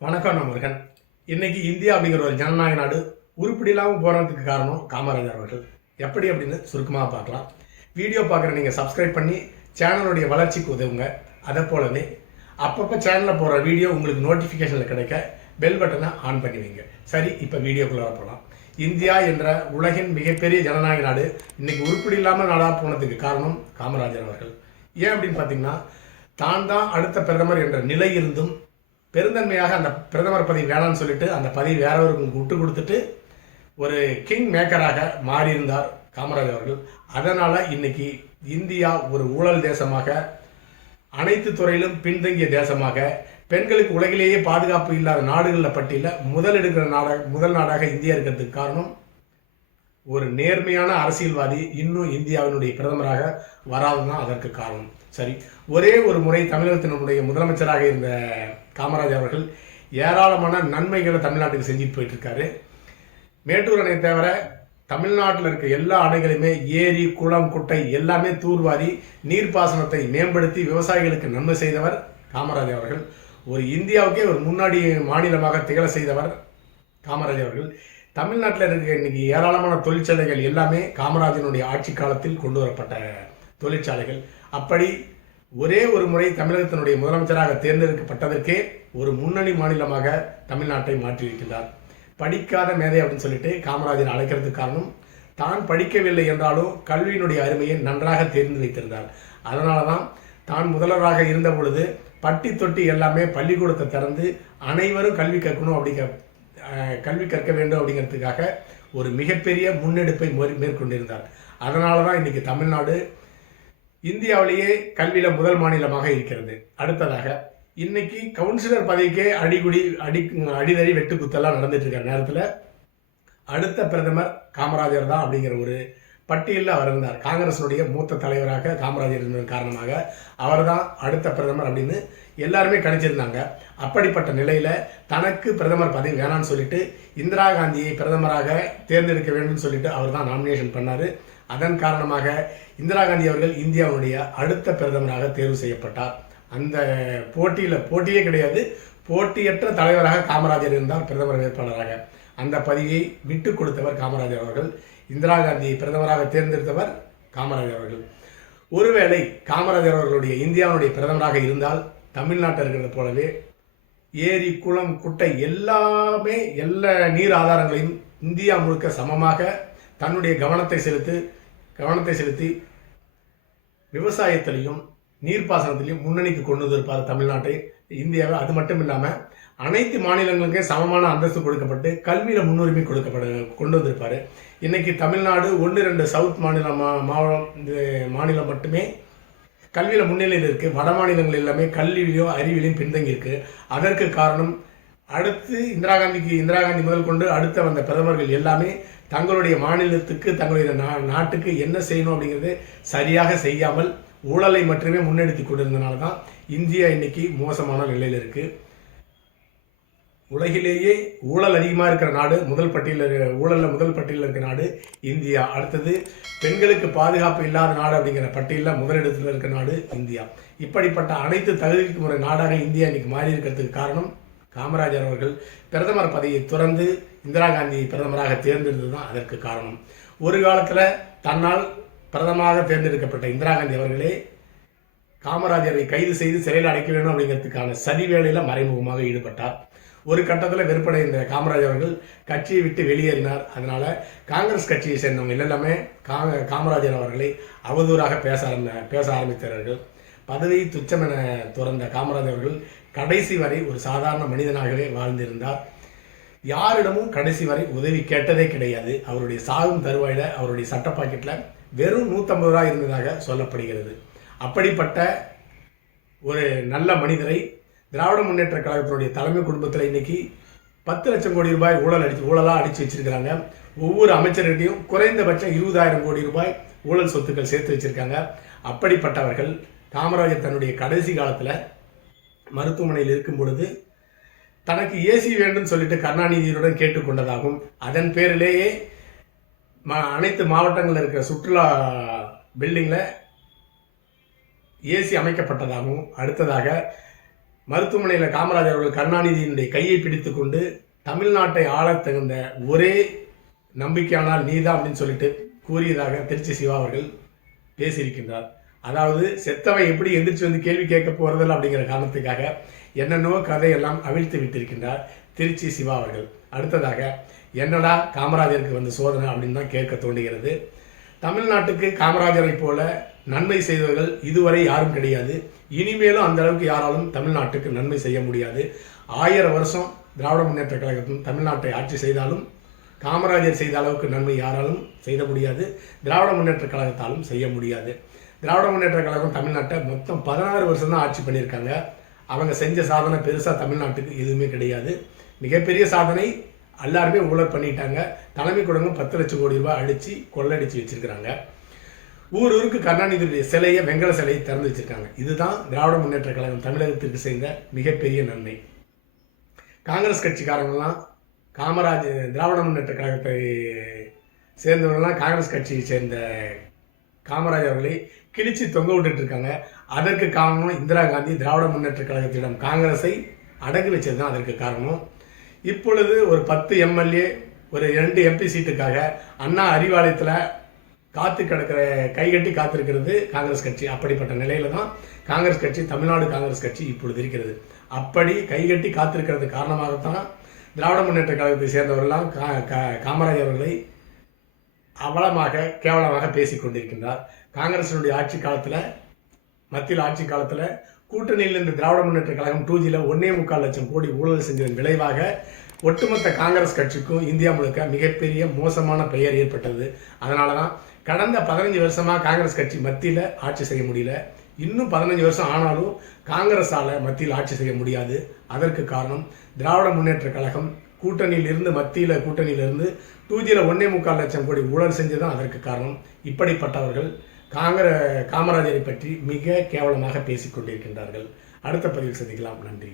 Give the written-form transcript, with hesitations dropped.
வணக்கம் நண்பர்கள். இன்னைக்கு இந்தியா அப்படிங்கிற ஒரு ஜனநாயக நாடு உருப்படி இல்லாமல் போகிறதுக்கு காரணம் காமராஜர் அவர்கள். எப்படி அப்படின்னு சுருக்கமாக பார்க்கலாம். வீடியோ பார்க்குற நீங்கள் சப்ஸ்கிரைப் பண்ணி சேனலுடைய வளர்ச்சிக்கு உதவுங்க. அதை போலவே அப்பப்போ சேனலில் போகிற வீடியோ உங்களுக்கு நோட்டிஃபிகேஷனில் கிடைக்க பெல் பட்டனை ஆன் பண்ணி வைங்க. சரி, இப்போ வீடியோக்குள்ளே போகலாம். இந்தியா என்ற உலகின் மிகப்பெரிய ஜனநாயக நாடு இன்னைக்கு உருப்படி இல்லாமல் நாடாக போனதுக்கு காரணம் காமராஜர் அவர்கள். ஏன் அப்படின்னு பார்த்தீங்கன்னா, தான் தான் அடுத்த பிரதமர் என்ற நிலை இருந்தும் பெருந்தன்மையாக அந்த பிரதமர் பதவி வேணாம்னு சொல்லிட்டு அந்த பதவி வேறவருக்கு விட்டு கொடுத்துட்டு ஒரு கிங் மேக்கராக மாறியிருந்தார் காமராஜர் அவர்கள். அதனால இன்னைக்கு இந்தியா ஒரு ஊழல் தேசமாக, அனைத்து துறையிலும் பின்தங்கிய தேசமாக, பெண்களுக்கு உலகிலேயே பாதுகாப்பு இல்லாத நாடுகளில் பட்டியலில் முதல் நாடாக இந்தியா இருக்கிறதுக்கு காரணம் ஒரு நேர்மையான அரசியல்வாதி இன்னும் இந்தியாவினுடைய பிரதமராக வராதுதான் அதற்கு காரணம். சரி, ஒரே ஒரு முறை தமிழகத்தினுடைய முதலமைச்சராக இருந்த காமராஜர் அவர்கள் ஏராளமான நன்மைகளை தமிழ்நாட்டுக்கு செஞ்சுட்டு போயிட்டு இருக்காரு. மேட்டூர் அணை தவிர தமிழ்நாட்டில் இருக்க எல்லா அணைகளையுமே ஏரி, குளம், குட்டை எல்லாமே தூர்வாரி நீர்ப்பாசனத்தை மேம்படுத்தி விவசாயிகளுக்கு நன்மை செய்தவர் காமராஜர் அவர்கள். ஒரு இந்தியாவுக்கே ஒரு முன்னாடி மாநிலமாக திகழ செய்தவர் காமராஜர் அவர்கள். தமிழ்நாட்டில் இருக்க இன்னைக்கு ஏராளமான தொழிற்சாலைகள் எல்லாமே காமராஜனுடைய ஆட்சி காலத்தில் கொண்டு வரப்பட்ட தொழிற்சாலைகள். அப்படி ஒரே ஒரு முறை தமிழகத்தினுடைய முதலமைச்சராக தேர்ந்தெடுக்கப்பட்டதற்கே ஒரு முன்னணி மாநிலமாக தமிழ்நாட்டை மாற்றியிருக்கிறார். படிக்காத மேதை அப்படின்னு சொல்லிட்டு காமராஜர் அழைக்கிறதுக்கு காரணம், தான் படிக்கவில்லை என்றாலும் கல்வியினுடைய அருமையை நன்றாக தெரிந்து வைத்திருந்தார். அதனால தான் முதல்வராக இருந்த பொழுது பட்டி தொட்டி எல்லாமே பள்ளிக்கூடத்தை திறந்து அனைவரும் கல்வி கற்க வேண்டும் அப்படிங்கிறதுக்காக ஒரு மிகப்பெரிய முன்னெடுப்பை மேற்கொண்டிருந்தார். அதனால தான் இன்னைக்கு தமிழ்நாடு இந்தியாவிலேயே கல்வியில முதல் மாநிலமாக இருக்கிறது. அடுத்ததாக இன்னைக்கு கவுன்சிலர் பதவிக்கே அடிதறி வெட்டு குத்தெல்லாம் நடந்துட்டு இருக்கிற நேரத்தில் அடுத்த பிரதமர் காமராஜர் தான் அப்படிங்கிற ஒரு பட்டியலில் அவர் இருந்தார். காங்கிரஸினுடைய மூத்த தலைவராக காமராஜர் இருந்ததன் காரணமாக அவர் தான் அடுத்த பிரதமர் அப்படின்னு எல்லாருமே கணிச்சிருந்தாங்க. அப்படிப்பட்ட நிலையில தனக்கு பிரதமர் பதவி வேணான்னு சொல்லிட்டு இந்திரா காந்தியை பிரதமராக தேர்ந்தெடுக்க வேண்டும் சொல்லிட்டு அவர் தான் நாமினேஷன் பண்ணாரு. அதன் காரணமாக இந்திரா காந்தி அவர்கள் இந்தியாவுடைய அடுத்த பிரதமராக தேர்வு செய்யப்பட்டார். அந்த போட்டியே கிடையாது, போட்டியற்ற தலைவராக காமராஜர் இருந்தார் பிரதமர் வேட்பாளராக. அந்த பதவியை விட்டு கொடுத்தவர் காமராஜர் அவர்கள். இந்திரா காந்தியை பிரதமராக தேர்ந்தெடுத்தவர் காமராஜர் அவர்கள். ஒருவேளை காமராஜர் அவர்களுடைய இந்தியாவுடைய பிரதமராக இருந்தால் தமிழ்நாட்டில் இருக்கிறது போலவே ஏரி, குளம், குட்டை எல்லாமே எல்லா நீர் ஆதாரங்களையும் இந்தியா முழுக்க சமமாக தன்னுடைய கவனத்தை செலுத்தி விவசாயத்திலையும் நீர்ப்பாசனத்திலையும் முன்னணிக்கு கொண்டு வந்திருப்பார் தமிழ்நாட்டை, இந்தியாவை. அது மட்டும் இல்லாமல் அனைத்து மாநிலங்களுக்கே சமமான அந்தஸ்து கொடுக்கப்பட்டு கல்வியில முன்னுரிமை கொண்டு வந்திருப்பாரு. இன்னைக்கு தமிழ்நாடு 1-2 சவுத் மாநிலம் மட்டுமே கல்வியில முன்னிலையில் இருக்கு. வட மாநிலங்கள் எல்லாமே கல்வியிலையும் அறிவிலையும் பின்தங்கி இருக்கு. அதற்கு காரணம் அடுத்து இந்திரா காந்தி முதல் கொண்டு அடுத்த வந்த பிரதமர்கள் எல்லாமே தங்களுடைய மாநிலத்துக்கு, தங்களுடைய நாட்டுக்கு என்ன செய்யணும் அப்படிங்கிறது சரியாக செய்யாமல் ஊழலை மட்டுமே முன்னெடுத்து கொண்டிருந்தனால தான் இந்தியா இன்னைக்கு மோசமான நிலையில் இருக்கு. உலகிலேயே ஊழல் அதிகமாக இருக்கிற நாடு முதல் பட்டியலில் இருக்கிற நாடு இந்தியா. அடுத்தது பெண்களுக்கு பாதுகாப்பு இல்லாத நாடு அப்படிங்கிற பட்டியலில் முதலிடத்தில் இருக்கிற நாடு இந்தியா. இப்படிப்பட்ட அனைத்து தகுதிக்கு முறை நாடாக இந்தியா இன்னைக்கு மாறி இருக்கிறதுக்கு காரணம் காமராஜர் அவர்கள் பிரதமர் பதவியை துறந்து இந்திரா காந்தியை பிரதமராக தேர்ந்தெடுத்தது தான் அதற்கு காரணம். ஒரு காலத்தில் தன்னால் பிரதமராக தேர்ந்தெடுக்கப்பட்ட இந்திரா காந்தி அவர்களே காமராஜரை கைது செய்து சிறையில் அடைக்க வேண்டும் அப்படிங்கிறதுக்கான சதி வேலையில் மறைமுகமாக ஈடுபட்டார். ஒரு கட்டத்தில் வெறுப்படைந்த காமராஜர் அவர்கள் கட்சியை விட்டு வெளியேறினார். அதனால காங்கிரஸ் கட்சியை சேர்ந்தவங்க எல்லாமே காமராஜர் அவர்களை அவதூறாக பேச ஆரம்பித்தார்கள். பதவி துச்சம் என துறந்த காமராஜர் அவர்கள் கடைசி வரை ஒரு சாதாரண மனிதனாகவே வாழ்ந்திருந்தார். யாரிடமும் கடைசி வரை உதவி கேட்டதே கிடையாது. அவருடைய சாகும் தருவாயில அவருடைய சட்ட பாக்கெட்டில் வெறும் 150 ரூபாய் இருந்ததாக சொல்லப்படுகிறது. அப்படிப்பட்ட ஒரு நல்ல மனிதரை திராவிட முன்னேற்ற கழகத்தினுடைய தலைமை குடும்பத்தில் இன்னைக்கு 10 லட்சம் கோடி ரூபாய் ஊழலாக அடிச்சு வச்சிருக்கிறாங்க. ஒவ்வொரு அமைச்சர்கிட்டையும் குறைந்தபட்சம் 20,000 கோடி ரூபாய் ஊழல் சொத்துக்கள் சேர்த்து வச்சிருக்காங்க. அப்படிப்பட்டவர்கள் காமராஜர் தன்னுடைய கடைசி காலத்தில் மருத்துவமனையில் இருக்கும் பொழுது தனக்கு ஏசி வேண்டும் சொல்லிட்டு கருணாநிதியுடன் கேட்டுக்கொண்டதாகவும், அதன் பேரிலேயே அனைத்து மாவட்டங்களில் இருக்கிற சுற்றுலா பில்டிங்கில் ஏசி அமைக்கப்பட்டதாகவும், அடுத்ததாக மருத்துவமனையில் காமராஜர் அவர்கள் கருணாநிதியினுடைய கையை பிடித்து கொண்டு தமிழ்நாட்டை ஆளத் தகுந்த ஒரே நம்பிக்கையானால் நீதான் அப்படின்னு சொல்லிட்டு கூறியதாக திருச்சி சிவா அவர்கள் பேசியிருக்கின்றார். அதாவது செத்தவன் எப்படி எந்திரிச்சு வந்து கேள்வி கேட்க போறதில்ல அப்படிங்கிற காரணத்துக்காக என்னென்னவோ கதையெல்லாம் அவிழ்த்து விட்டிருக்கின்றார் திருச்சி சிவா அவர்கள். அடுத்ததாக என்னடா காமராஜருக்கு வந்து சோதனை அப்படின்னு தான் கேட்க தோன்றுகிறது. தமிழ்நாட்டுக்கு காமராஜரை போல நன்மை செய்தவர்கள் இதுவரை யாரும் கிடையாது. இனிமேலும் அந்த அளவுக்கு யாராலும் தமிழ்நாட்டுக்கு நன்மை செய்ய முடியாது. 1000 வருஷம் திராவிட முன்னேற்ற கழகத்தின் தமிழ்நாட்டை ஆட்சி செய்தாலும் காமராஜர் செய்த அளவுக்கு நன்மை யாராலும் செய்ய முடியாது. திராவிட முன்னேற்ற கழகத்தாலும் செய்ய முடியாது. திராவிட முன்னேற்ற கழகம் தமிழ்நாட்டை மொத்தம் 16 வருஷம் தான் ஆட்சி பண்ணியிருக்காங்க. அவங்க செஞ்ச சாதனை பெருசாக தமிழ்நாட்டுக்கு எதுவுமே கிடையாது. மிகப்பெரிய சாதனை எல்லாருமே ஊழல் பண்ணிட்டாங்க. தலைமை குடங்கும் 10 லட்சம் கோடி ரூபாய் அடித்து கொள்ளடிச்சு வச்சிருக்கிறாங்க. ஊருக்கு கருணாநிதியுடைய சிலையை வெங்கல சிலையை திறந்து வச்சிருக்காங்க. இதுதான் திராவிட முன்னேற்ற கழகம் தமிழகத்திற்கு செய்த மிகப்பெரிய நன்மை. காங்கிரஸ் கட்சிக்காரங்களாம் திராவிட முன்னேற்ற கழகத்தை சேர்ந்தவர்கள்லாம் காங்கிரஸ் கட்சியை சேர்ந்த காமராஜர் அவர்களை கிழிச்சு தொங்க விட்டுட்டு இருக்காங்க. அதற்கு காரணம் இந்திரா காந்தி திராவிட முன்னேற்ற கழகத்திடம் காங்கிரஸை அடகு வச்சது தான் அதற்கு காரணம். இப்பொழுது ஒரு 10 எம்எல்ஏ ஒரு 2 எம்பி சீட்டுக்காக அண்ணா அறிவாலயத்தில் காத்து கிடக்கிற கைகட்டி காத்திருக்கிறது காங்கிரஸ் கட்சி. அப்படிப்பட்ட நிலையில தான் காங்கிரஸ் கட்சி தமிழ்நாடு காங்கிரஸ் கட்சி இப்பொழுது இருக்கிறது. அப்படி கைகட்டி காத்திருக்கிறது காரணமாகத்தான் திராவிட முன்னேற்ற கழகத்தை சேர்ந்தவர்கள்லாம் காமராஜர் அவர்களை அவலமாக கேவலமாக பேசிக் கொண்டிருக்கின்றார். காங்கிரசினுடைய ஆட்சி காலத்தில் மத்தியில் ஆட்சி காலத்தில் கூட்டணியில் இருந்து திராவிட முன்னேற்ற கழகம் 2Gல 1.25 லட்சம் கோடி ஊழல் செஞ்சதன் விளைவாக ஒட்டுமொத்த காங்கிரஸ் கட்சிக்கும் இந்தியா முழுக்க மிகப்பெரிய மோசமான பெயர் ஏற்பட்டது. அதனால தான் கடந்த 15 வருஷமாக காங்கிரஸ் கட்சி மத்தியில் ஆட்சி செய்ய முடியல. இன்னும் 15 வருஷம் ஆனாலும் காங்கிரஸால் மத்தியில் ஆட்சி செய்ய முடியாது. அதற்கு காரணம் திராவிட முன்னேற்ற கழகம் மத்தியில் கூட்டணியிலிருந்து 2Gல 1.25 லட்சம் கோடி ஊழல் செஞ்சதுதான் அதற்கு காரணம். இப்படிப்பட்டவர்கள் காமராஜரை பற்றி மிக கேவலமாக பேசிக் கொண்டிருக்கின்றார்கள். அடுத்த பதிவில் சந்திக்கலாம். நன்றி.